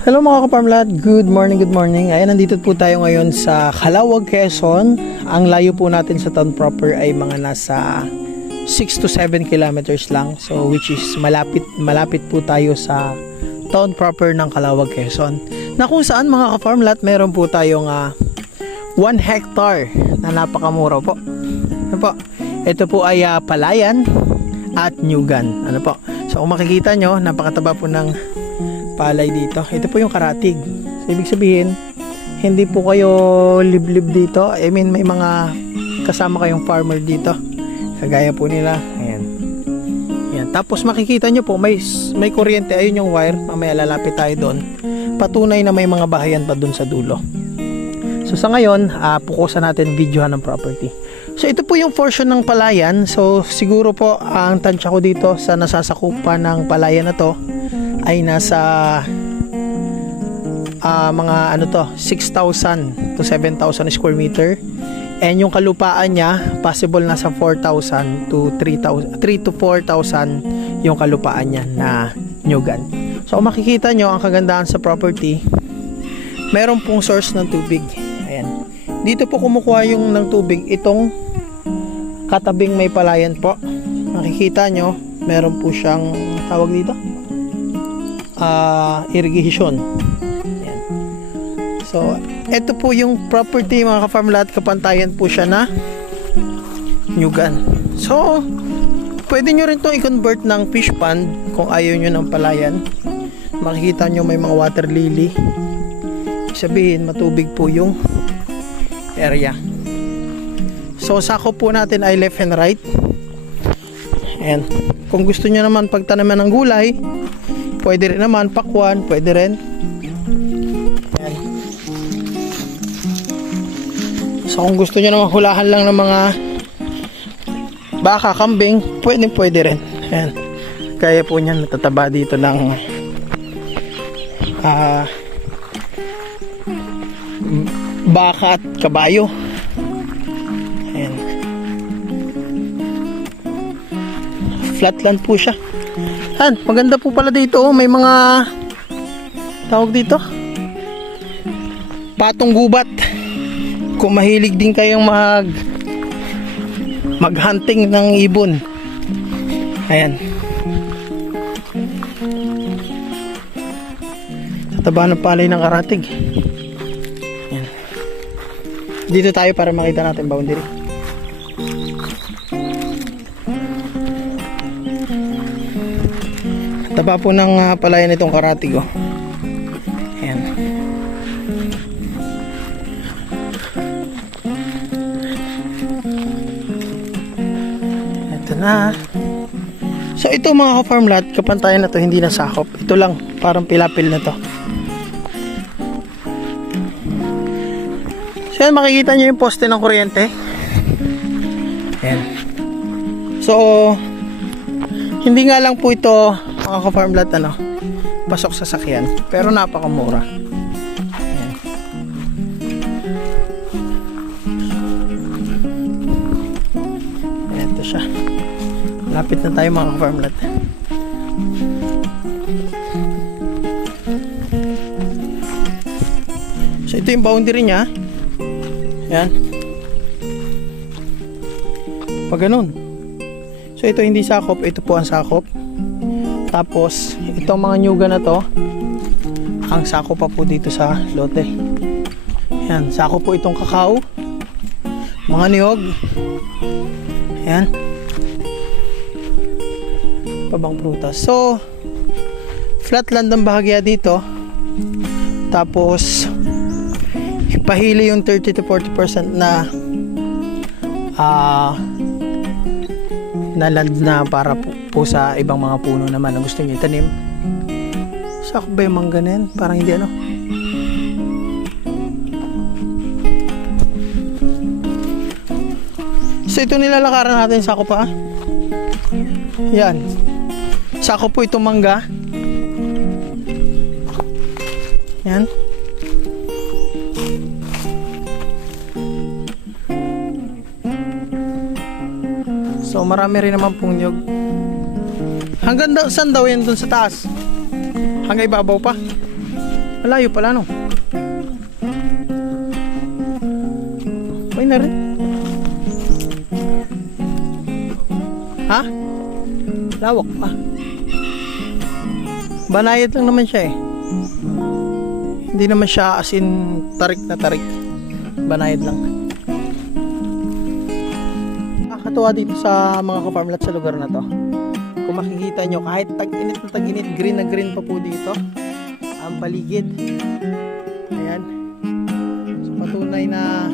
Hello mga ka-farmlad, good morning. Ayan, nandito po tayo ngayon sa Calauag, Quezon. Ang layo po natin sa town proper ay mga nasa 6 to 7 kilometers lang. So which is malapit po tayo sa town proper ng Calauag, Quezon. Na kung saan mga ka-farmlad, meron po tayong 1 hectare na napakamura po. Ano po? Ito po ay palayan at nyugan. Ano po? So kung makikita nyo, napakataba po ng palay dito. Ito po yung karatig. So, ibig sabihin, hindi po kayo liblib dito. I mean, may mga kasama kayong farmer dito. Kagaya po nila. Ayan. Ayan. Tapos makikita nyo po, may kuryente. Ayun yung wire. Mamaya lalapit tayo doon. Patunay na may mga bahayan pa doon sa dulo. So sa ngayon, pukusan natin videohan ng property. So ito po yung portion ng palayan. So siguro po, ang tansya ko dito sa nasasakupan ng palayan na to ay nasa mga 6,000 to 7,000 square meter, and yung kalupaan niya possible nasa 4,000 to 3 to 4,000 yung kalupaan niya na nyugan. So makikita nyo ang kagandahan sa property, meron pong source ng tubig. Ayan, dito po kumukuha yung ng tubig itong katabing may palayan po. Makikita nyo meron po siyang tawag dito irrigation. Ayan. So ito po yung property mga ka-farmlad, kapantayan po siya na nyugan. So pwede nyo rin itong i-convert ng fish pond kung ayaw nyo ng palayan. Makikita nyo may mga water lily, sabihin matubig po yung area. So sakop po natin ay left and right. And kung gusto nyo naman pagtanaman ng gulay, pwede rin naman pakwan, pwede rin. Ayan. So kung gusto nyo naman hulahan lang ng mga baka, kambing, pwede rin. Ayan. Kaya po nyan, natataba dito ng baka at kabayo. Ayan. Flatland po siya. Ayan, maganda po pala dito. May mga tawag dito patong gubat. Kung mahilig din kayong maghunting ng ibon. Ayan. Sa taba ng palay ng karatig. Ayan. Dito tayo para makita natin boundary. Taba po ng palayan itong karatig. Ayan. Ito na. So ito mga ka-farmlad, kapantayan na to, hindi na sakop. Ito lang, parang pilapil na to. So yan, makikita nyo yung poste ng kuryente. Ayan. So hindi nga lang po ito mga ka-farmlad pasok sa sakyan, pero napakamura. Ayan. Ito siya, lapit na tayo mga ka-farmlad. So ito yung boundary nya. Ayan, pag ganun. So ito hindi sakop, ito po ang sakop. Tapos itong mga nyugan na to, ang sakop pa po dito sa lote. Ayan, sakop po itong kakao, mga niyog. Ayan, pabang prutas. So flatland ang bahagya dito. Tapos pahili yung 30 to 40% na land na para po sa ibang mga puno naman na gusto niyo itanim. Sakop ba yung mangganin? Parang hindi So ito nilalakaran natin, sakop pa. Yan, sakop po itong mangga. Yan. So marami rin naman pong nyug. Hanggang saan daw yan dun sa taas? Hanggang ibabaw pa? Malayo pala, no? Okay na rin. Ha? Lawak pa. Banayad lang naman siya eh. Hindi naman siya as in tarik na tarik. Banayad lang. Nakakatuwa dito sa mga ka-farmlat sa lugar na to. Kung makikita nyo, kahit tag-init na tag-init, green na green pa po dito ang paligid. Ayan. So patunay na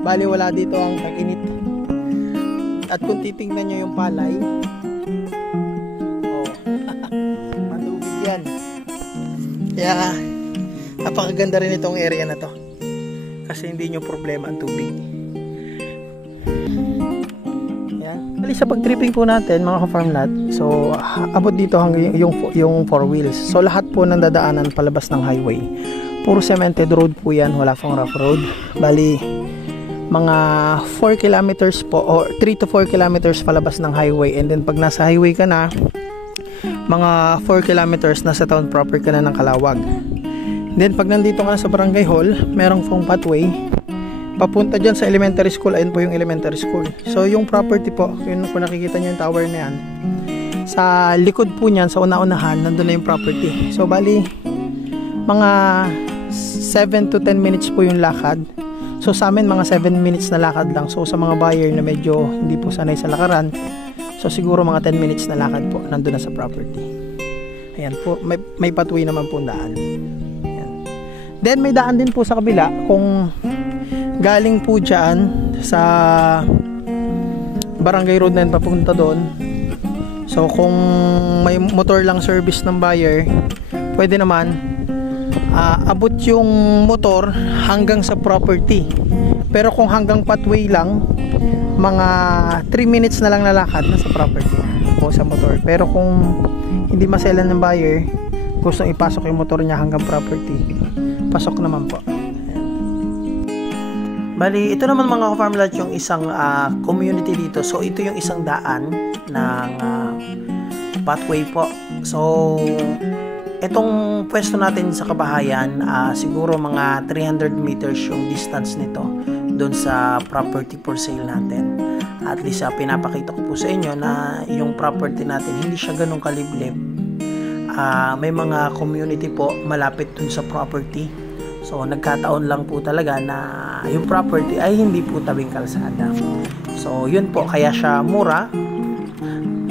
baliwala dito ang tag-init. At kung titingnan nyo yung palay, oh, matubig yan. Kaya napakaganda rin itong area na to kasi hindi nyo problema ang tubig. Bali sa pag-tripping po natin mga ka-farmlat, so abot dito hanggang yung 4 wheels. So lahat po ng dadaanan palabas ng highway. Puro cemented road po yan, wala pong rough road. Bali mga 4 kilometers po o 3 to 4 kilometers palabas ng highway, and then pag nasa highway ka na, mga 4 kilometers nasa town proper ka na ng Calawag. Then pag nandito ka na sa barangay hall, merong pong pathway papunta dyan sa elementary school. Ayun po yung elementary school. So yung property po, yun, kung nakikita nyo yung tower na yan, sa likod po nyan, sa una-unahan, nandun na yung property. So bali mga 7 to 10 minutes po yung lakad. So sa amin mga 7 minutes na lakad lang. So sa mga buyer na medyo hindi po sanay sa lakaran, so siguro mga 10 minutes na lakad po, nandun na sa property. Ayan po, may pathway naman po daan. Ayan. Then may daan din po sa kabila kung galing po dyan sa barangay road na yun papunta doon. So kung may motor lang service ng buyer, pwede naman abot yung motor hanggang sa property. Pero kung hanggang pathway lang, mga 3 minutes na lang nalakad na sa property o sa motor. Pero kung hindi maselan ng buyer, gustong ipasok yung motor niya hanggang property, pasok naman po. Bali, ito naman mga ka-farmlat yung isang community dito. So, ito yung isang daan ng pathway po. So, itong pwesto natin sa kabahayan, siguro mga 300 meters yung distance nito doon sa property for sale natin. At least, pinapakita ko po sa inyo na yung property natin, hindi siya ganun kaliblib. May mga community po malapit dun sa property. So, nagkataon lang po talaga na yung property ay hindi po tabing kalsada. So, yun po. Kaya siya mura.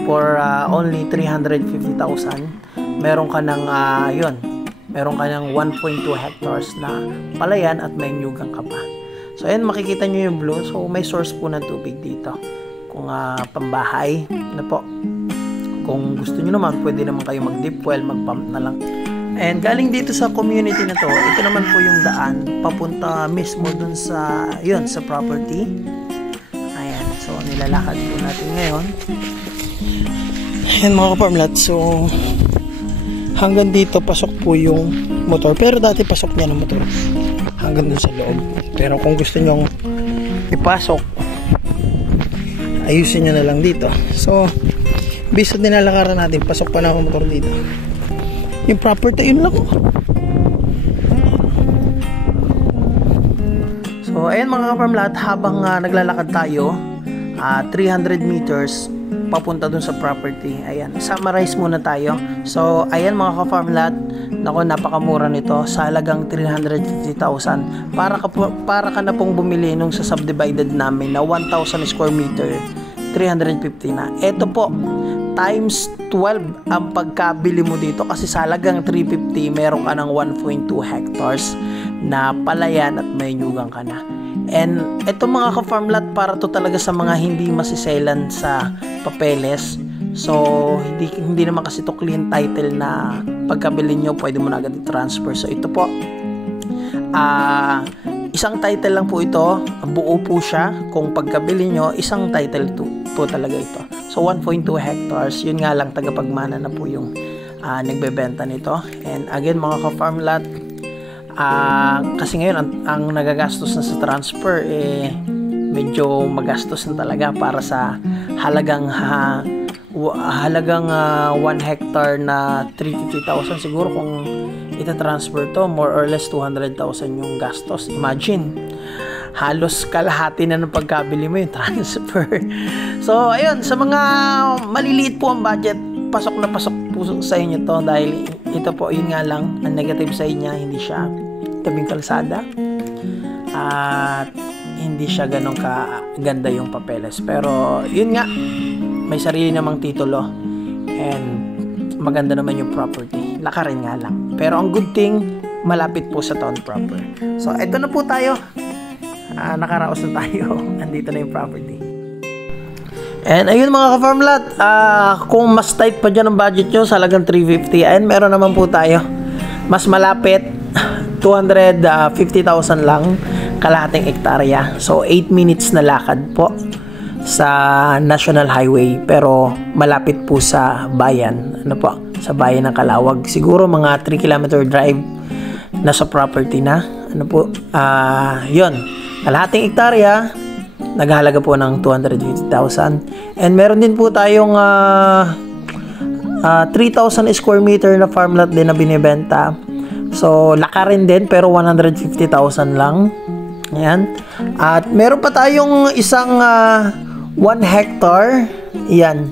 For only 350,000. Meron ka ng, meron ka ng 1.2 hectares na palayan at may nyugang ka pa. So, ayan, makikita nyo yung blue. So, may source po ng tubig dito. Kung pambahay na po. Kung gusto nyo naman, pwede naman kayo mag-deep well, mag-pump na lang. And galing dito sa community na to, ito naman po yung daan papunta mismo dun sa sa property. Ayan, so nilalakad po natin ngayon. Ayan mga ka-farmlat, so hanggang dito pasok po yung motor. Pero dati pasok niya ng motor hanggang dun sa loob. Pero kung gusto nyong ipasok, ayusin nyo na lang dito. So bisa dinalakaran natin, pasok pa na ang motor dito. Yung property, yun lang. So, ayan mga ka-farmlat, habang naglalakad tayo, 300 meters papunta dun sa property. Ayan, summarize muna tayo. So, ayan mga ka-farmlat, nako, napakamura nito, sa halagang 350,000. Para ka na pong bumili nung sa subdivided namin na 1,000 square meter, 350 na. Ito po, times 12 ang pagkabili mo dito kasi sa halagang 350 meron ka ng 1.2 hectares na palayan at may nyugang ka na. And ito mga ka-farmlat, para to talaga sa mga hindi masiselan sa papeles. So hindi naman kasi to clean title na pagkabili nyo pwede mo na agad i-transfer. So ito po, isang title lang po ito, buo po siya. Kung pagkabili nyo, isang title po talaga ito. So 1.2 hectares, yun nga lang, tagapagmana na po yung nagbebenta nito. And again mga ka-farmlat, kasi ngayon ang nagagastos na sa transfer, medyo magastos na talaga para sa halagang 1 hectare na 350,000. Siguro kung ita-transfer to, more or less 200,000 yung gastos. Imagine, halos kalahati na ng pagkabili mo yung transfer. So, ayun, sa mga maliliit po ang budget, pasok na pasok po sa inyo to dahil ito po, yun nga lang, ang negative sa niya, hindi siya tabing kalsada at hindi siya ganun kaganda yung papeles. Pero, yun nga, may sarili namang titulo and maganda naman yung property. Lakarin nga lang. Pero ang good thing, malapit po sa town proper. So, eto na po tayo. Nakaraos na tayo. Andito na yung property. And ayun mga ka-farm lot, kung mas tight pa dyan ang budget nyo, sa halagang 350, and meron naman po tayo. Mas malapit, 250,000 lang, kalahating hektarya. So, 8 minutes na lakad po sa National Highway, pero malapit po sa bayan. Ano po? Sa bayan ng Calawag. Siguro mga 3 kilometer drive na sa property na. Ano po? Yun. Kalahating hektarya, naghahalaga po ng 250,000. And meron din po tayong 3,000 square meter na farm lot din na binibenta. So, lakarin din pero 150,000 lang. Ayan. At meron pa tayong isang 1 hectare. Yan.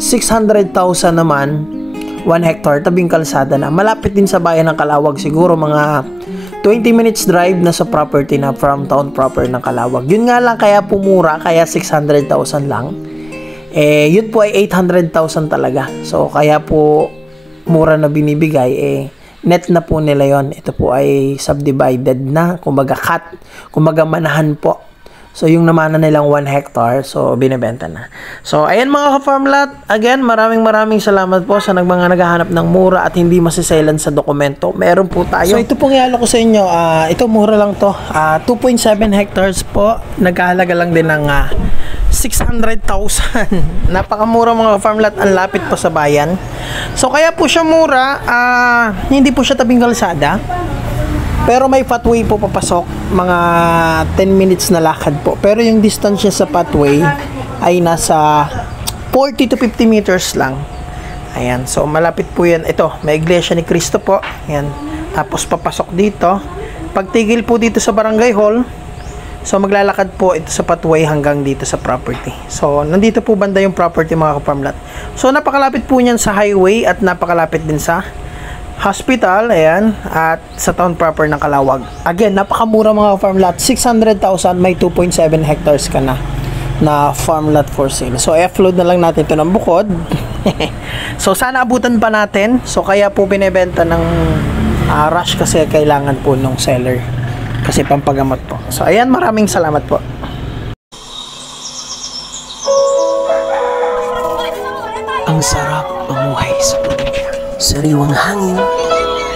600,000 naman. 1 hectare. Tabing kalsada na. Malapit din sa bayan ng Calawag. Siguro mga 20 minutes drive na sa property na from town proper ng Calawag. Yun nga lang kaya pumura. Kaya 600,000 lang. Yun po ay 800,000 talaga. So, kaya po mura na binibigay. Net na po nila yon. Ito po ay subdivided na. Kumbaga cut. Kumbaga manahan po. So, yung naman na nilang 1 hectare, so, binibenta na. So, ayan mga ka-farm lot. Again, maraming salamat po sa mga naghahanap ng mura at hindi masiselan sa dokumento. Meron po tayo. So, ito pong ialo ko sa inyo. Ito, mura lang to. 2.7 hectares po. Nagkahalaga lang din ng 600,000. Napakamura mga ka-farm lot. Ang lapit po sa bayan. So, kaya po siya mura. Hindi po siya tabing kalsada. Pero may pathway po papasok, mga 10 minutes na lakad po. Pero yung distance niya sa pathway ay nasa 40 to 50 meters lang. Ayan, so malapit po yan. Ito, may Iglesia ni Cristo po. Ayan, tapos papasok dito. Pagtigil po dito sa barangay hall, so maglalakad po ito sa pathway hanggang dito sa property. So, nandito po banda yung property mga ka-farm lot. So, napakalapit po niyan sa highway at napakalapit din sa hospital, ayan, at sa town proper ng Calawag. Again, napakamura mga farm lot. 600,000, may 2.7 hectares ka na farm lot for sale. So, i-upload na lang natin ito ng bukod. So, sana abutan pa natin. So, kaya po binibenta ng rush kasi kailangan po nung seller. Kasi pampagamot po. So, ayan, maraming salamat po. Ang sarap mamuhay sa probinsya. Sariwang hangin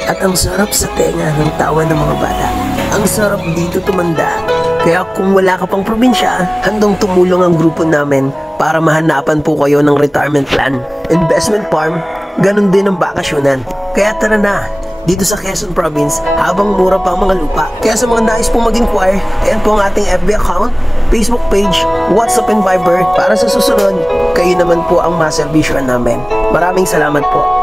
at ang sarap sa tenga ng tawa ng mga bata. Ang sarap dito tumanda. Kaya kung wala ka pang probinsya, handang tumulong ang grupo namin para mahanapan po kayo ng retirement plan. Investment farm, ganun din ang bakasyonan. Kaya tara na, dito sa Quezon Province, habang mura pa ang mga lupa. Kaya sa mga nais pong mag-inquire, ayan po ang ating FB account, Facebook page, WhatsApp and Viber. Para sa susunod, kayo naman po ang maservisyoan namin. Maraming salamat po.